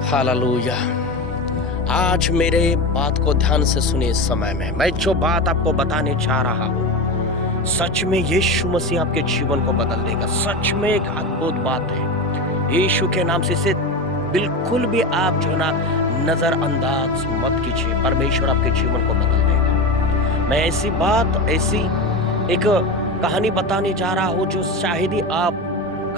Hallelujah. आज मेरे बात को ध्यान से सुनिए। इस समय में मैं जो बात आपको बताने जा रहा हूँ, सच में यीशु मसीह आपके जीवन को बदल देगा। सच में एक अद्भुत बात है। यीशु के नाम से इसे बिल्कुल भी आप जो है ना नजरअंदाज मत कीजिए। परमेश्वर आपके जीवन को बदल देगा। मैं ऐसी एक कहानी बताने जा रहा हूँ जो शायद ही आप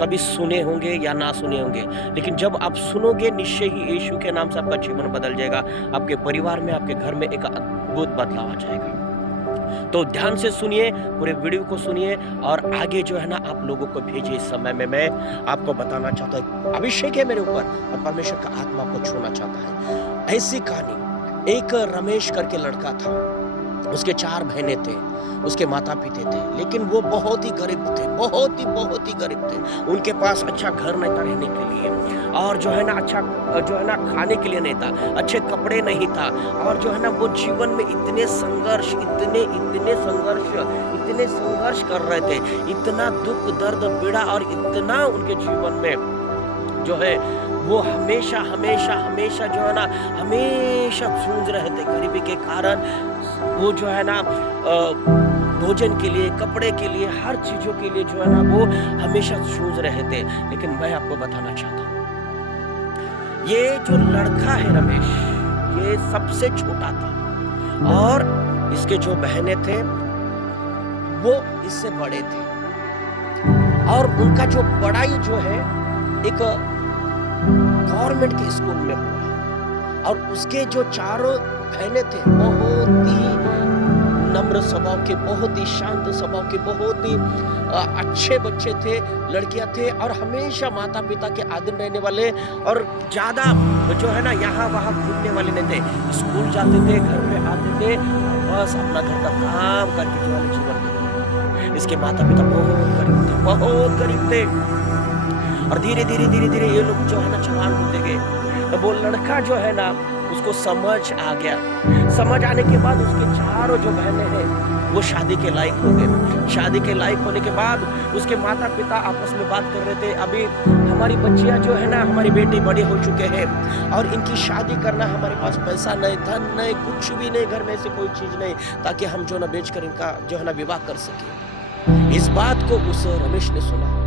कभी सुने होंगे या ना सुने होंगे, लेकिन जब आप सुनोगे निश्चय ही यीशु के नाम से आपका जीवन बदल जाएगा। आपके परिवार में, आपके घर में एक अद्भुत बदलाव आ जाएगा। तो ध्यान से सुनिए, पूरे वीडियो को सुनिए और आगे जो है ना आप लोगों को भेजिए। इस समय में मैं आपको बताना चाहता हूँ, अभिषेक है मेरे ऊपर और परमेश्वर का आत्मा को छूना चाहता है। ऐसी कहानी, एक रमेश करके लड़का था। उसके 4 बहनें थे, उसके माता पिता थे, लेकिन वो बहुत ही गरीब थे, बहुत ही गरीब थे। उनके पास अच्छा घर नहीं था रहने के लिए, और जो है ना अच्छा जो है ना खाने के लिए नहीं था, अच्छे कपड़े नहीं था, और जो है ना वो जीवन में इतने संघर्ष कर रहे थे, इतना दुख दर्द पीड़ा और इतना उनके जीवन में जो है वो हमेशा जो है ना हमेशा जूझ रहे थे गरीबी के कारण। वो जो है ना भोजन के लिए, कपड़े के लिए, हर चीजों के लिए जो है ना वो हमेशा जूझ रहे थे। लेकिन मैं आपको बताना चाहता हूँ, ये जो लड़का है रमेश, ये सबसे छोटा था और इसके जो बहनें थे वो इससे बड़े थे, और उनका जो पढ़ाई जो है एक गवर्नमेंट के स्कूल में हुआ। और उसके जो 4 बहनें थे बहुत ही नम्र स्वभाव के, बहुत ही शांत स्वभाव के, बहुत ही अच्छे बच्चे थे, लड़कियां थे, और हमेशा माता पिता के आधीन रहने वाले, और ज्यादा जो है ना यहाँ वहाँ घूमने वाले नहीं थे। स्कूल जाते थे, घर पे आते थे, बस अपना घर का काम करके जो है जीवन में। इसके माता पिता बहुत गरीब थे। और धीरे धीरे ये लोग जो है ना जवान होते गए। तो वो लड़का जो है ना उसको समझ आ गया। समझ आने के बाद उसके 4 जो बहनें हैं वो शादी के लायक हो गए। शादी के लायक होने के बाद उसके माता पिता आपस में बात कर रहे थे, अभी हमारी बच्चियां जो है ना, हमारी बेटी बड़े हो चुके हैं और इनकी शादी करना, हमारे पास पैसा नहीं, धन नहीं, कुछ भी नहीं, घर में ऐसी कोई चीज नहीं ताकि हम जो ना बेचकर इनका जो है ना विवाह कर सके। इस बात को उस रमेश ने सुना।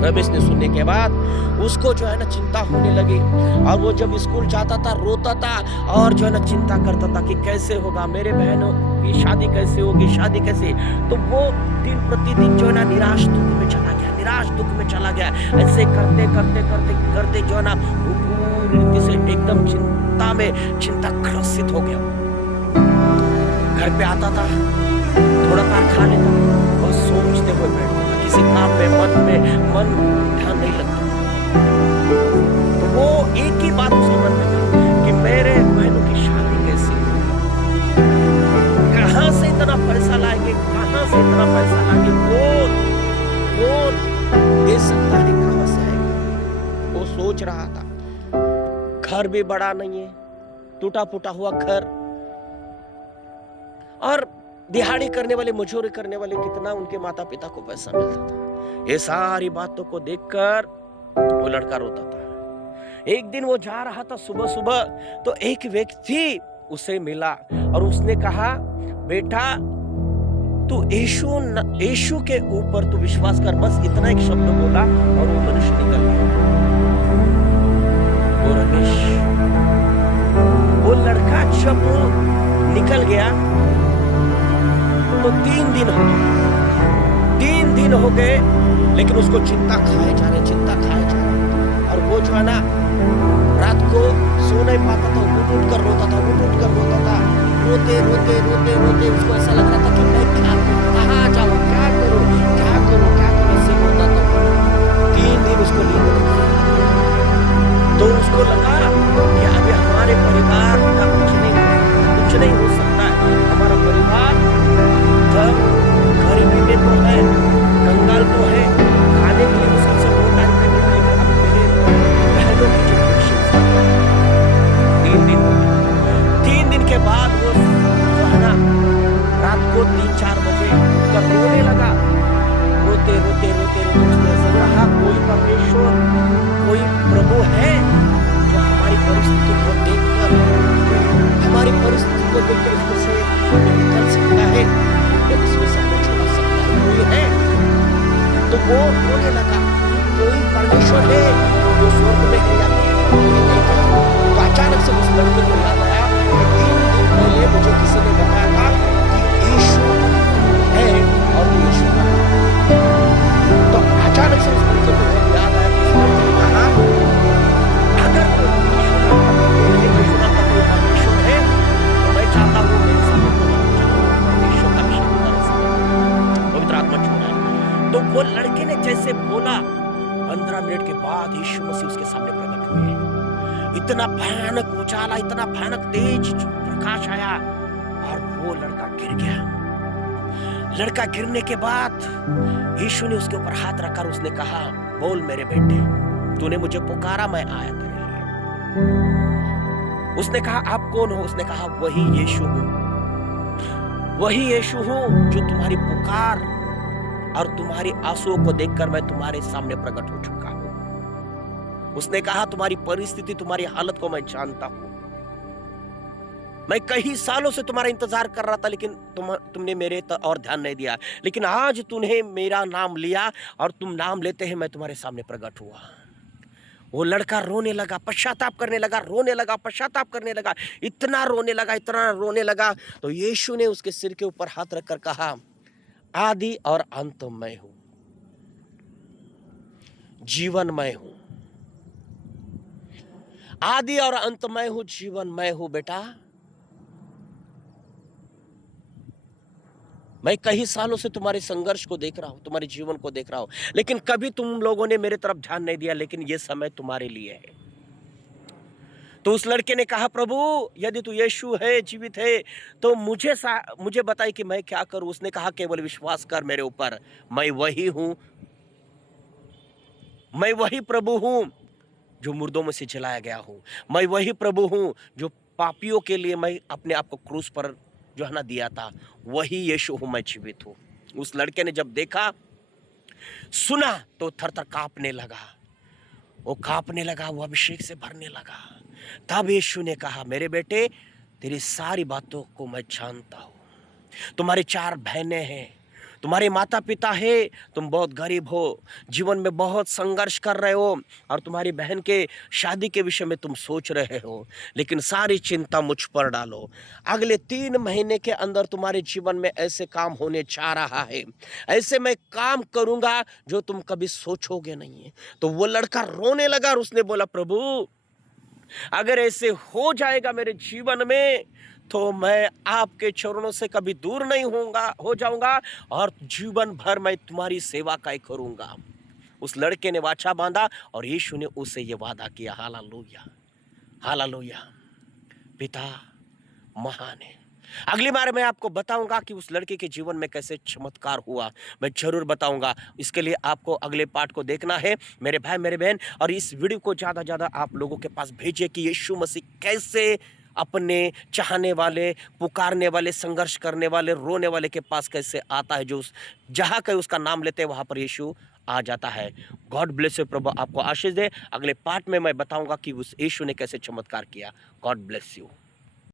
रमेश ने सुनने के बाद उसको जो है ना चिंता होने लगी, और वो जब स्कूल जाता था रोता था और जो है ना चिंता करता था कि कैसे होगा, मेरे बहनों की शादी कैसे होगी, शादी कैसे। तो वो दिन प्रतिदिन जो है ना निराश दुख में चला गया। ऐसे करते जो है ना पूरी रीति से एकदम चिंताग्रसित हो गया। घर पे आता था, थोड़ा पार खा लेता और सोचते हुए बैठता था, किसी काम में मन ध्यान नहीं लगता। तो वो एक ही बात उसके मन में था कि मेरे बहनों की शादी कैसे होगी, कहाँ से इतना पैसा लाएंगे, कौन दे सकता है, कहाँ से आएगा। वो सोच रहा था। घर भी बड़ा नहीं है, टूटा फूटा हुआ घर, और दिहाड़ी करने वाले, मजूरी करने वाले कितना उनके माता पिता को पैसा मिलता था। ये सारी बातों को देखकर वो लड़का रोता था। एक दिन वो जा रहा था सुबह, तो एक व्यक्ति उसे मिला और उसने कहा, बेटा तू यीशु के ऊपर तू विश्वास कर। बस इतना एक शब्द बोला और वो मनुष्य निकल गया। वो रमेश, वो लड़का जब निकल गया तो 3 दिन हो गए, लेकिन उसको चिंता खाए जा रहे। और वो जो है ना रात को सो नहीं पाता था, उठ कर रोता था। रोते उसको ऐसा लग रहा था कि मैं क्या करूं, कहाँ जाऊं, क्या करूं, ऐसे होता था। 3 दिन उसको नींद नहीं आई। तो उसको लगा कि अभी हमारे परिवार का कुछ नहीं हो सकता है। हमारा परिवार गरीबी में तो है, कंगाल तो है, खाने के लिए सबसे बहुत टाइम नहीं मिलेगा। अब मेरे बहनों की जो खुशी 3 दिन के बाद वो जो है ना रात को 3-4 बजे उठकर रोने लगा। रोते उसने ऐसा कहा, कोई परमेश्वर बिल्कुल इसमें से ये निकल सकता है, या इसमें से हमें छुड़ा सकता है, कोई है? तो वो रोने लगा, कोई परमेश्वर है जो स्वर्ग में है या पृथ्वी में है क्या? तो अचानक से उस लड़के को याद आया कि 3 दिन पहले मुझे किसी ने बताया था कि यीशु है और वो यीशु का नाम। तो अचानक से उस लड़के को जब याद आया कि उस लड़के ने कहा, अगर कोई यीशु नाम का कोई परमेश्वर है, तो मैं चाहता हूँ मेरे सामने प्रकट हो जाए। यीशु का अभिषेक उतारे समय पवित्र आत्मा छू रहा है। तो वो लड़के ने जैसे बोला, 15 मिनट के बाद यीशु मसीह उसके सामने प्रकट हुए। इतना भयानक उजाला, इतना भयानक तेज प्रकाश आया और वो लड़का गिर गया। लड़का गिरने के बाद यीशु ने उसके ऊपर हाथ रखकर उसने कहा, बोल मेरे बेटे, तूने मुझे पुकारा, मैं आया तेरे लिए। उसने कहा, आप कौन हो? उसने कहा, वही यीशु हूं, वही यीशु हूं जो तुम्हारी पुकार और तुम्हारी आंसुओं को देखकर मैं तुम्हारे सामने प्रकट हो चुका हूं। उसने कहा, तुम्हारी परिस्थिति, तुम्हारी हालत को मैं जानता हूं। मैं कई सालों से तुम्हारा इंतजार कर रहा था, लेकिन तुमने मेरे और ध्यान नहीं दिया। लेकिन आज तूने मेरा नाम लिया और तुम नाम लेते हैं, मैं तुम्हारे सामने प्रकट हुआ। वो लड़का रोने लगा, पश्चाताप करने लगा, रोने लगा, पश्चाताप करने लगा, इतना रोने लगा, इतना रोने लगा। तो यीशु ने उसके सिर के ऊपर हाथ रखकर कहा, आदि और अंत मैं हूं, जीवन मैं हूं। आदि और अंत मैं हूं, जीवन मैं हूं। बेटा, मैं कई सालों से तुम्हारे संघर्ष को देख रहा हूं, तुम्हारे जीवन को देख रहा हूं, लेकिन कभी तुम लोगों ने मेरे तरफ ध्यान नहीं दिया, लेकिन ये समय तुम्हारे लिए है। तो उस लड़के ने कहा, प्रभु यदि तू यीशु है, जीवित है, तो मुझे बताई कि मैं क्या करूं। उसने कहा, केवल विश्वास कर मेरे ऊपर, मैं वही हूं, मैं वही प्रभु हूं जो मुर्दों में से जलाया गया हूं, मैं वही प्रभु हूं जो पापियों के लिए मैं अपने आप को क्रूस पर जो है ना दिया था, वही यीशु हूं, मैं जीवित हूं। उस लड़के ने जब देखा, सुना, तो थर-थर कांपने लगा, वो कांपने लगा, वो अभिषेक से भरने लगा। तब यीशु ने कहा, मेरे बेटे, तेरी सारी बातों को मैं जानता हूं। तुम्हारी 4 बहनें हैं, तुम्हारे माता पिता है, तुम बहुत गरीब हो, जीवन में बहुत संघर्ष कर रहे हो, और तुम्हारी बहन के शादी के विषय में तुम सोच रहे हो, लेकिन सारी चिंता मुझ पर डालो। अगले 3 महीने के अंदर तुम्हारे जीवन में ऐसे काम होने जा रहा है, ऐसे मैं काम करूंगा जो तुम कभी सोचोगे नहीं है। तो वो लड़का रोने लगा और उसने बोला, प्रभु अगर ऐसे हो जाएगा मेरे जीवन में, तो मैं आपके चरणों से कभी दूर नहीं हो जाऊंगा, और जीवन भर मैं तुम्हारी सेवा काय करूंगा। उस लड़के ने वाचा बांधा और यीशु ने उससे ये वादा किया। Hallelujah, hallelujah. पिता महान है। अगली बार मैं आपको बताऊंगा कि उस लड़के के जीवन में कैसे चमत्कार हुआ, मैं जरूर बताऊंगा। इसके लिए आपको अगले पार्ट को देखना है मेरे भाई मेरे बहन, और इस वीडियो को ज़्यादा ज़्यादा आप लोगों के पास भेजिए कि यीशु मसीह कैसे अपने चाहने वाले, पुकारने वाले, संघर्ष करने वाले, रोने वाले के पास कैसे आता है, जो जहाँ कहीं उसका नाम लेते हैं वहाँ पर यीशु आ जाता है। God bless you. प्रभु आपको आशीष दे। अगले पार्ट में मैं बताऊंगा कि उस यीशु ने कैसे चमत्कार किया। God bless you.